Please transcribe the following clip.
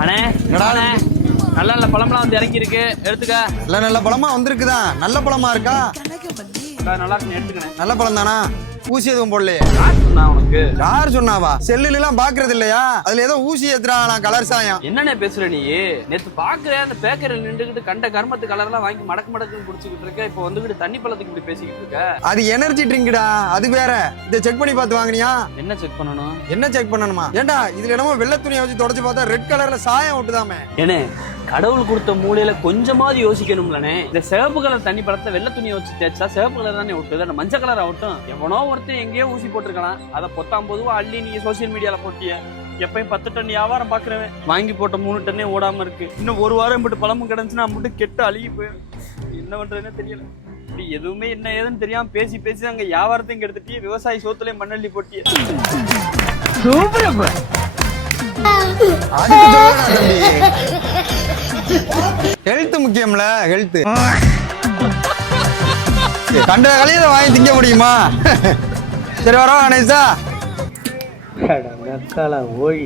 அண்ணே அண்ணே நல்ல நல்ல பழம்லாம் வந்து இறங்கி இருக்கு, எடுத்துக்க. நல்ல நல்ல பழமா வந்திருக்குதான். நல்ல பழமா இருக்கா? நல்லா இருக்கு, எடுத்துக்கணே. நல்ல பழம் தானா? ஊசி எதுவும் போடலையே? உனக்கு யார் சொன்னாவா? செல்லுல எல்லாம் பாக்குறது இல்லையா? அதுல ஏதோ ஊசி ஏத்துறான் கலர் சாயம். என்னண்ணே பேசுற நீ? நேத்து பாக்குறேன் அந்த பேக்கரியில் நின்றுகிட்டு கண்ட கர்மத்து கலர் எல்லாம் வாங்கி மடக்கு மடக்குன்னு குடிச்சுக்கிட்டு இருக்க. இப்ப வந்துகிட்டு தண்ணி பழத்துக்கு இப்படி பேசிக்கிட்டு இருக்க. அது எனர்ஜி ட்ரிங்க்டா, அது வேற. இதை செக் பண்ணி பார்த்து வாங்கினியா? என்ன செக் பண்ணணும்? என்ன செக் பண்ணணுமா? ஏண்டா இதுல என்னமோ வெள்ளை துணியை வச்சு தொடச்சு பார்த்தா ரெட் கலர்ல சாயம் விட்டுதாமே. ஏனே கடவுள் கொடுத்த மூலையில கொஞ்சமாவது யோசிக்கணும்லனே. இந்த சிவப்பு கலர் தண்ணி பழத்தை வெள்ளை துணியை வச்சு தேய்ச்சா சிவப்பு கலர் தானே விட்டுது, அந்த மஞ்சள் கலர் ஆகட்டும். எவனோ ஒருத்தர் எங்கேயோ ஊசி போட்டிருக்கலாம், அதை 19 அள்ளி நீங்க சோசியல் மீடியால போட்டிய. எப்பயும் 10 டன் வியாபாரம் பாக்குறவன் வாங்கி போட்ட 3 டன்னே ஓடாம இருக்கு. இன்னும் ஒரு வாரம் மட்டும் பழமும் கிடந்துச்சுன்னா மட்டும் கெட்டு அழுகி போயிடும். என்ன பண்றதுன்னு தெரியல. இப்படி எதுவுமே என்ன ஏதுன்னு தெரியாம பேசி பேசி அங்க வியாபாரத்தையும் கெடுத்துட்டு விவசாயி சோத்துலயே மண்ணள்ளி போட்டிய. Health முக்கியம்ல, health. கண்ட கலையில வாங்கி திங்க முடியுமா? சரி வரவா கணேசா. ஓய்